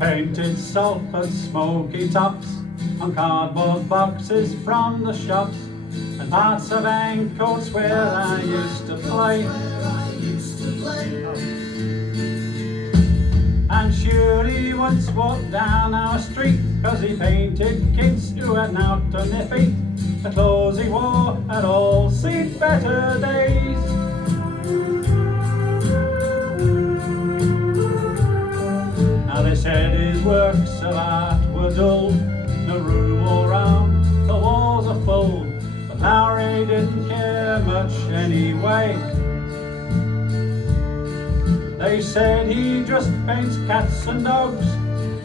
painted sulphur smoky tops on cardboard boxes from the shops and parts of Ancoats where I used to play. And sure he once walked down our street, 'cause he painted kids who had naught on their feet. The clothes he wore had all seen better days. Now they said his works of art were dull, no room all round, the walls are full, but Lowry didn't care much anyway. They said he just paints cats and dogs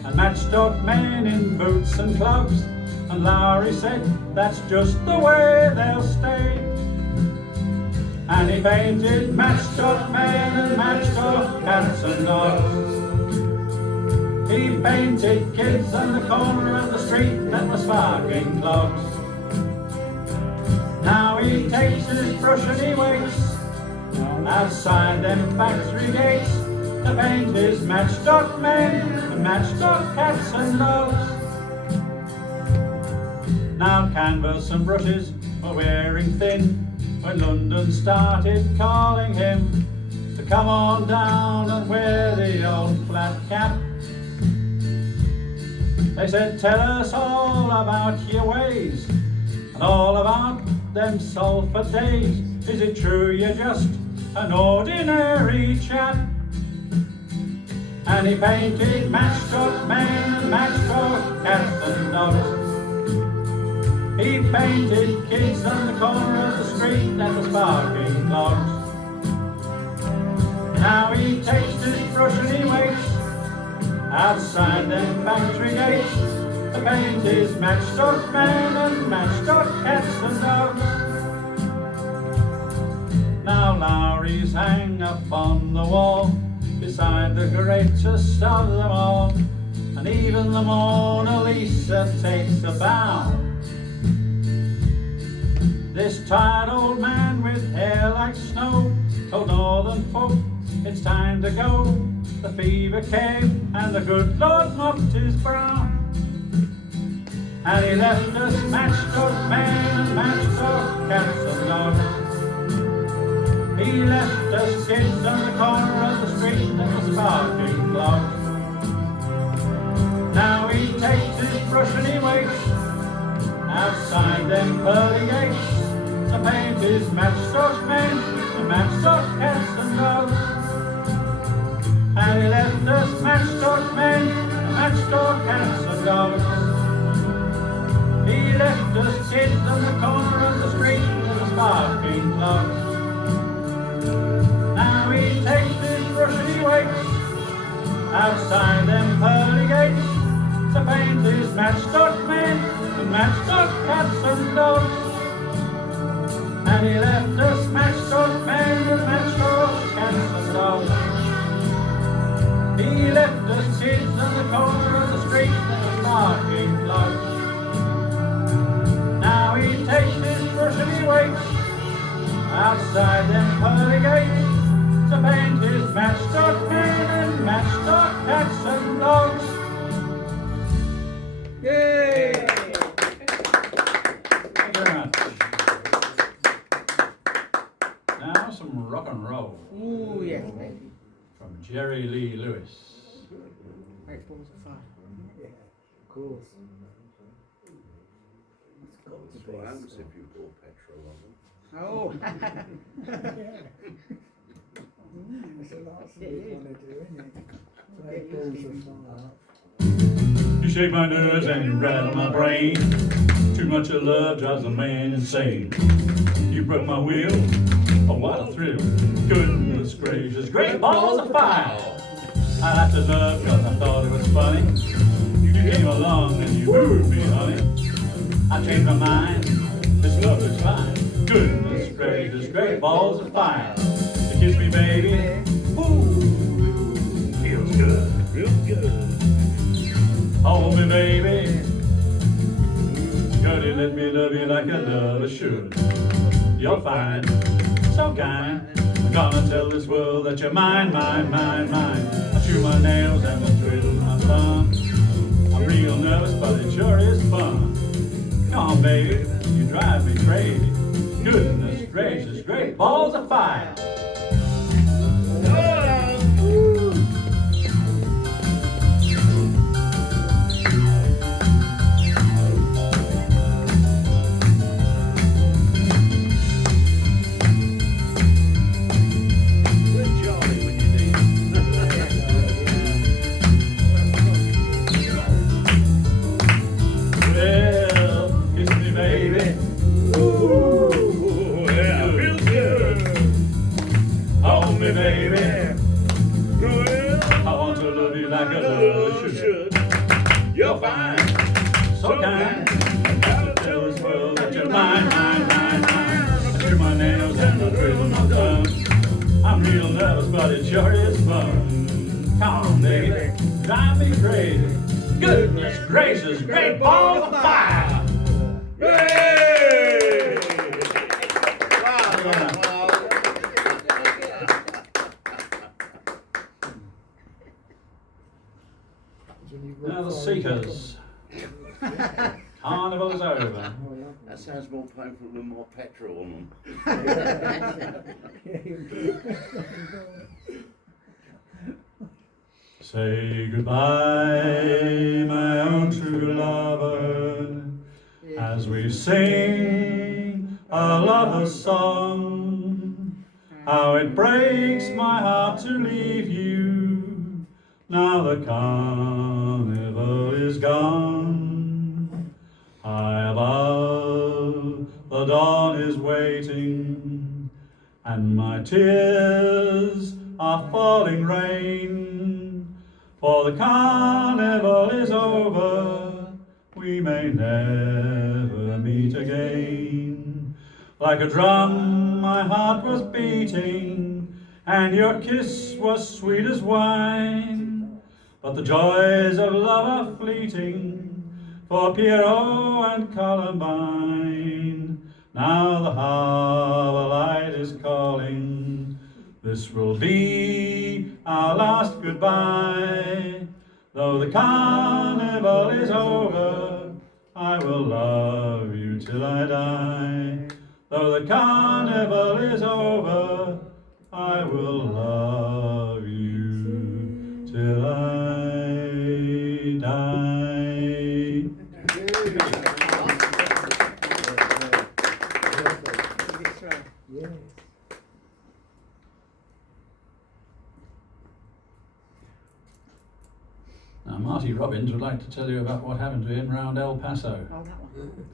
and matchstick men in boots and clogs, and Lowry said that's just the way they'll stay. And he painted matchstick men and matchstick cats and dogs. He painted kids on the corner of the street that were sparking clogs. Now he takes his brush and he waits outside them factory gates to paint his matchstick men and matchstick cats and dogs. Now canvas and brushes were wearing thin when London started calling him to come on down and wear the old flat cap. They said, tell us all about your ways and all about them sulphur days. Is it true you're just an ordinary chap? And he painted matchstick men and matchstick cats and dogs. He painted kids on the corner of the street that were sparking clogs. Now he takes his brush and he waits outside them factory gates to paint his matchstick men and matchstick cats and dogs. Now Lowry's hang up on the wall beside the greatest of them all, and even the Mona Lisa takes a bow. This tired old man with hair like snow told northern folk it's time to go. The fever came and the good Lord mopped his brow, and he left us matchstick men and matchstick cats and dogs. He left us kids on the corner of the street that was sparking clogs. Now he takes his brush and he waits outside them pearly gates to paint his matchstick men and matchstick cats and dogs. And he left us matchstick men and matchstick cats and dogs. He left us kids on the corner of the street that was sparking clogs. Now he takes his brush and he waits outside them pearly gates to paint his matchstick men and matchstick cats and dogs. And he left us matchstick men and matchstick cats and dogs. He left us kids on the corner of the street that was sparking clogs. Now he takes his brush and he waits outside them pearly gates to paint his matchstick men and matchstick cats and dogs. Yay! Thank you very much. Now some rock and roll. Ooh, yes, baby. From Jerry Lee Lewis. Great balls of fire. Yeah, of course. That's what happens if you pour petrol on them. Oh. It's the last thing you want to do, isn't it? Great balls of fire. You shake my nerves and you rattle my brain. Too much of love drives a man insane. You broke my wheel, oh what a thrill. Goodness gracious, great balls of fire. I laughed at love cause I thought it was funny. You came along and you wooed me, honey. I changed my mind, this love is fine. Goodness gracious, great balls of fire. You kiss me baby, ooh, feels good. Real good. Hold me baby, goody let me love you like a lover should. You're fine, so kind, I'm gonna tell this world that you're mine, mine, mine, mine. I shoot chew my nails and the thrill of my thumb. I'm real nervous, but it sure is fun. Come on, baby, you drive me crazy. Goodness gracious, great balls of fire. Where's Charlie when you need Well, kiss me, baby. Ooh, yeah, feels good. Hold me, baby. Well, I want to love you like a lover should. You're fine. So kind. Gotta tell this world that you're mine, mine, mine, mine. I chew my nails and I thrill my thumb. I'm real nervous, but it sure is fun. Come on, baby, drive me crazy. Goodness gracious, great balls of fire. Yay! Now the Seekers. Carnival's over. That sounds more painful than more petrol on them. Say goodbye, my own true lover, as we sing a lover's song. How it breaks my heart to leave you, now the carnival is gone. High above, the dawn is waiting, and my tears are falling rain. For the carnival is over, we may never meet again. Like a drum my heart was beating, and your kiss was sweet as wine. But the joys of love are fleeting, for Pierrot and Columbine. Now the harbour light is calling, this will be our last goodbye. Though the carnival is over, I will love you till I die. Though the carnival is over, I will love you till I die. Yes. Now, Marty Robbins would like to tell you about what happened to him round El Paso. Oh, that one.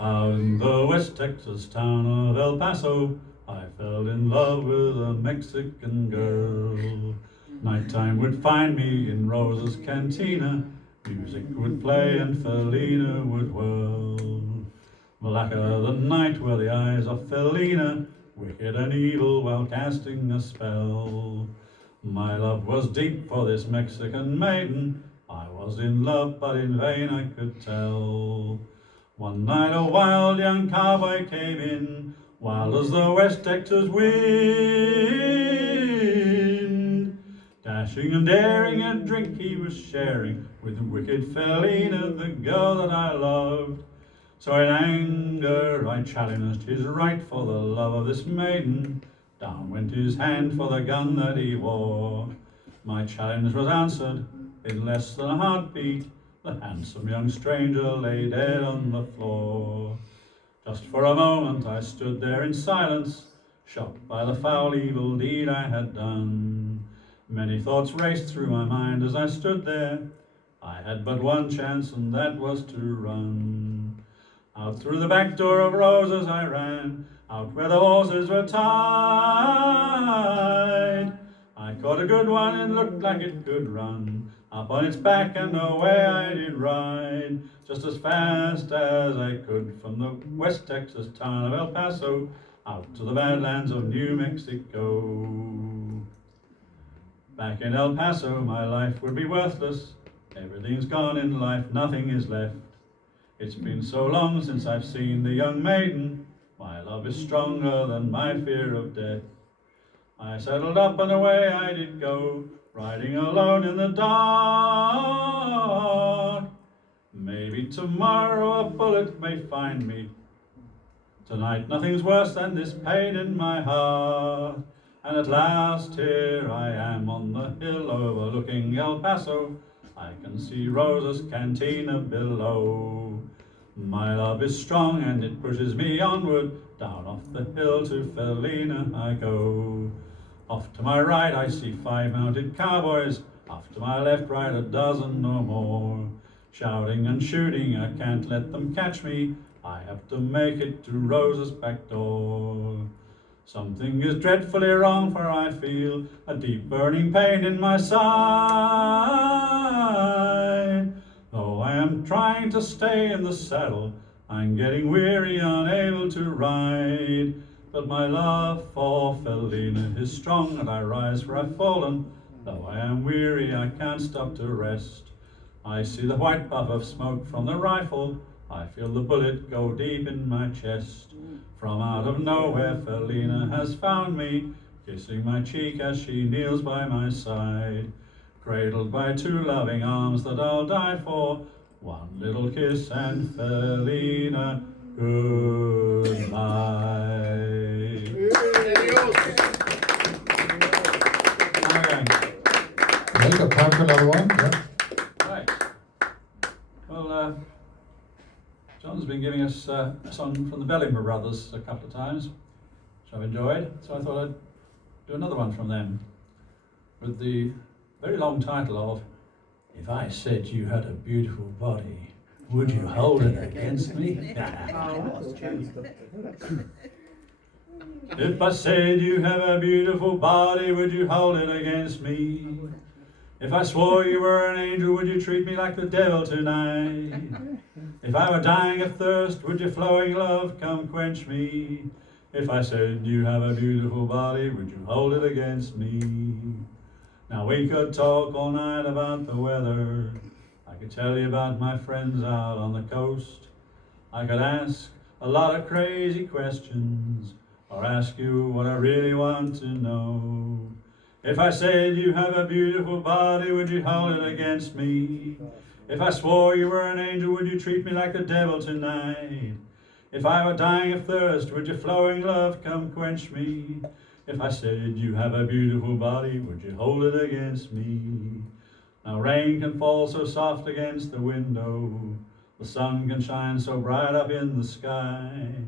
Out in the West Texas town of El Paso, I fell in love with a Mexican girl. Nighttime would find me in Rosa's cantina, music would play and Felina would whirl. Blacker than night were the eyes of Felina, wicked and evil while casting a spell. My love was deep for this Mexican maiden, I was in love but in vain I could tell. One night a wild young cowboy came in, wild as the West Texas wind. Dashing and daring, a drink he was sharing with the wicked Felina, the girl that I loved. So in anger I challenged his right for the love of this maiden. Down went his hand for the gun that he wore. My challenge was answered in less than a heartbeat. The handsome young stranger lay dead on the floor. Just for a moment I stood there in silence, shocked by the foul evil deed I had done. Many thoughts raced through my mind as I stood there. I had but one chance, and that was to run. Out through the back door of Rosa's I ran, out where the horses were tied. I caught a good one and looked like it could run. Up on its back and away I did ride, just as fast as I could, from the West Texas town of El Paso out to the Badlands of New Mexico. Back in El Paso my life would be worthless. Everything's gone in life, nothing is left. It's been so long since I've seen the young maiden, my love is stronger than my fear of death. I saddled up and away I did go, riding alone in the dark. Maybe tomorrow a bullet may find me. Tonight nothing's worse than this pain in my heart. And at last here I am on the hill overlooking El Paso. I can see Rosa's cantina below. My love is strong and it pushes me onward. Down off the hill to Felina I go. Off to my right I see 5 mounted cowboys. Off to my left, right, a dozen or more. Shouting and shooting, I can't let them catch me. I have to make it to Rosa's back door. Something is dreadfully wrong, for I feel a deep burning pain in my side. Though I am trying to stay in the saddle, I'm getting weary, unable to ride. But my love for Felina is strong, and I rise for I've fallen. Though I am weary, I can't stop to rest. I see the white puff of smoke from the rifle. I feel the bullet go deep in my chest. From out of nowhere, Felina has found me, kissing my cheek as she kneels by my side. Cradled by 2 loving arms that I'll die for. One little kiss and Felina, goodbye. Okay. Make up time for another one. Yeah. Right. Well, John's been giving us a song from the Bellinger Brothers a couple of times, which I've enjoyed, so I thought I'd do another one from them with the very long title of If I Said You Had a Beautiful Body, Would You Hold It Against Me? If I said you have a beautiful body, would you hold it against me? If I swore you were an angel, would you treat me like the devil tonight? If I were dying of thirst, would your flowing love come quench me? If I said you have a beautiful body, would you hold it against me? Now we could talk all night about the weather. I could tell you about my friends out on the coast. I could ask a lot of crazy questions, or ask you what I really want to know. If I said you have a beautiful body, would you hold it against me? If I swore you were an angel, would you treat me like the devil tonight? If I were dying of thirst, would your flowing love come quench me? If I said you have a beautiful body, would you hold it against me? Now rain can fall so soft against the window, the sun can shine so bright up in the sky.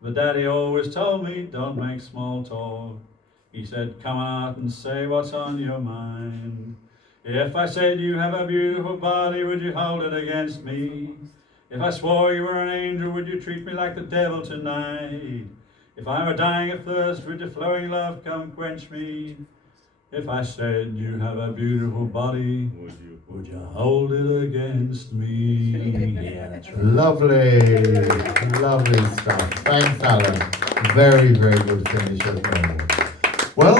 But Daddy always told me, don't make small talk. He said, come out and say what's on your mind. If I said you have a beautiful body, would you hold it against me? If I swore you were an angel, would you treat me like the devil tonight? If I were dying of thirst, would your flowing love come quench me? If I said you have a beautiful body, would you hold it against me? Yeah, that's right. Lovely, lovely stuff. Thanks, Alan. Very, very good finish as normal. Well.